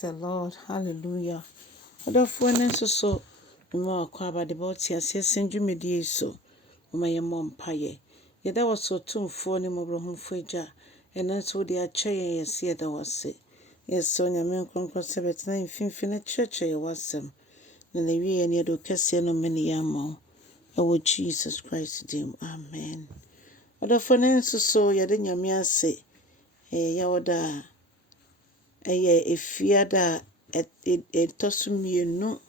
the Lord. Hallelujah. Adolfo nso so mma akwa ba de boti asese ndwumedie so. Mama ye mompaye. Yeda waso tumfo ne mobrohomfo agya. Ena nso de akyɛ yɛse yeda wase. Yeso Nyame nkronkron sebetena mfimfini kyerɛkyerɛ wasem. Na lewie ne do kɛse no mene yama. Ewo Jesus Christ dim. Amen. Adolfo nso so yede Nyame ase. Yawoda eye efiada etosumienu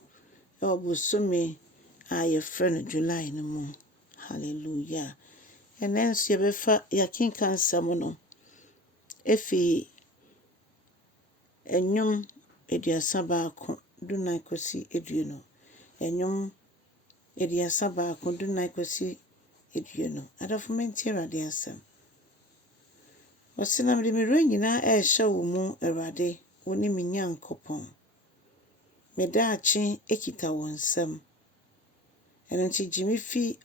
obusumi aye friend July no mu. Hallelujah. Enenso yebefa yakinkan samono efi Ndwom eduasa baako dunnan kosi eduonu. Ndwom eduasa baako dunnan kosi eduonu. Adolfo menti Awurade asem. Wasinam de mire nyina ehye wo mu Awurade woni me Nyankopon. Medaache ekita wo nsam. Enanti jimi fi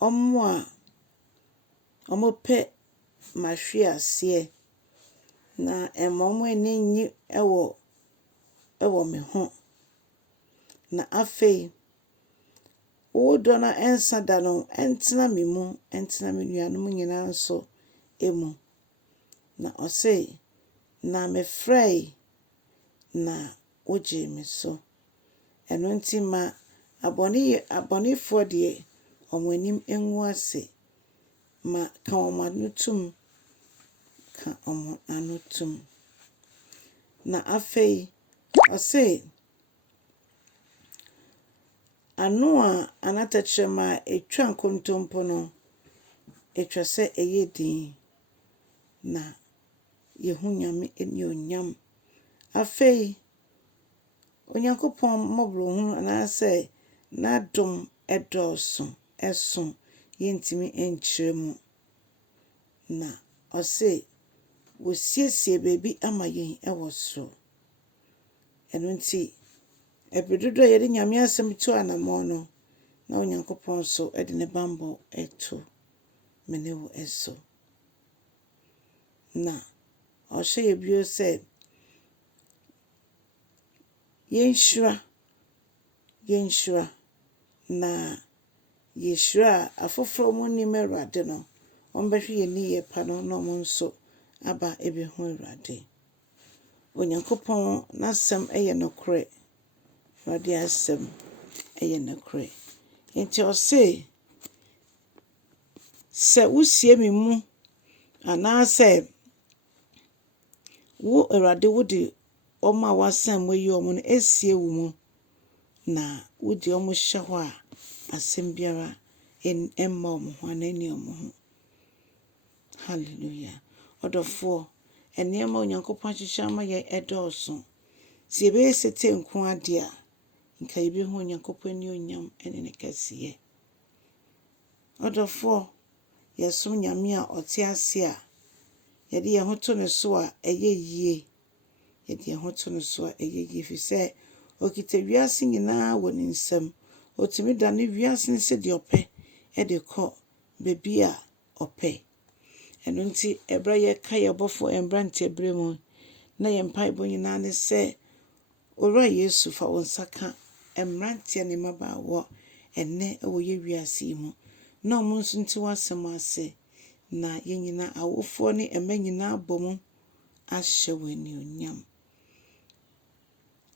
omo pe mahwe ase na emomo enyi ewo me ho. Na afei wo do na ensa da no entena me mu, entena me nuanom nyina nso emu. Na ose na me frɛ na oje me so. Eno nti ma abonifo de omonim enwu ase ma ka omanutum ka omanutum. Na afei ose anoa anatachrema etwa nkontompo no etwa se eyedin na yehu Nyame eni onyam. Afei Onyankopon mobrohunu anase na dom edoso eso yentimi enkyeremu. Na ose wosiesie bebi ama yen ewoso. Eno nti ebedodo yede Nyame asem tu anamo no na Onyankopon so ede ne bambo eto menewo eso. Na oshe yebio se yenshura na yeshura afoforo mu ni Awurade no ombehwe yeni yepa no no monso aba ebehu Awurade. Onyankopon nasem eye nokre. Awurade asem eye nokre. Enti ose se usie me mu anase wo Awurade wodi oma wasem wayi omo no esie wo mu na wodi omo hye ho a asem biara emma omo ho anani omo ho. Hallelujah. Odofo enema Onyankopon hyehyɛ ama ye edoso. Si ebe sete nko ade a nka ebe hu Onyankopon ni onyam ene ne kasiye. Odofo yesom Nyame a ote ase a yede ye hoto ne so a eye yie. Yede ye hoto ne so a eye yie fi se okita wiase nyina wɔ ne nsam. Otimi da ne wiase ne se de ope e de kɔ bebi a ope. Eno nti ebra ye ka ye bofo embrante ebremu na ye mpaibo nyina ne se ora Yesu fa wonsaka embrante ne mabaawo enne ewo ye wiase mu na omo nso nti wasem ase na ye nyina awofo ne ema nyina abomu ahye wani onyam.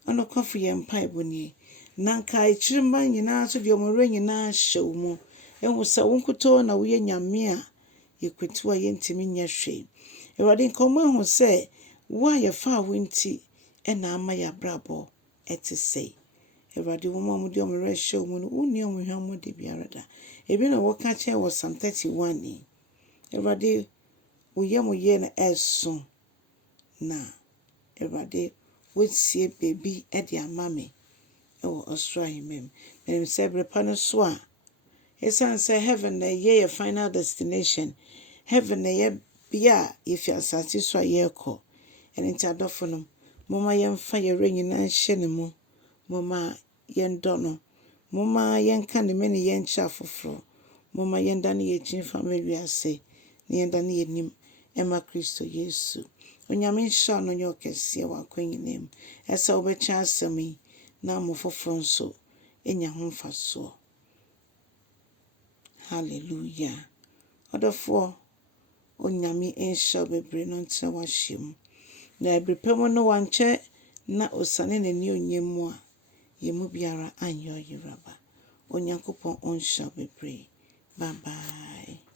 Ono kofu ye mpaibo ni nanka ichirima nyina so de omore nyina hye wo mu ehu se wonkuto na wo ye Nyame a yekwetu a yentimi nya hwe. Awurade nkomo ehu se wo a ye fa wo nti ena ama ya brabo etesei. Awurade wo mamu de omore hye wo mu no uni omuhwamu de biarada. Ebi na wo ka che wo Psalm 31 ni. Awurade wo ye mo ye na eso na Awurade wosie bebi e de amame ewo Australia. Mem se brepa no so a esan say heaven na ye your final destination. Heaven na ye bia if you asase so ye ko. Enti adofo no moma yemfa ye renyina hye ne mu. Moma yendo no. Moma yenka ne meni yencha afoforo. Moma yenda ne ye chinfa mewiase. Ne yenda ne yenim ema Kristo Yesu. Onyame nhyira no nyɛ ɔkɛseɛ wɔ akɔnyinam. Ɛsɛ wobɛkyɛ asɛm yi na mo foforɔ nso ɛnya ho mfasoɔ. Hallelujah. Ɔdɔfoɔ, Onyame nhyira bebree no ntena w'ahyɛmu. Na ɛbrepɛ mu no wankyɛ na osane n'ani onyam mu a, yɛmu biara anyɛ ɔyeraba. Onyankopɔn ɔnhyira bebree. Bye bye.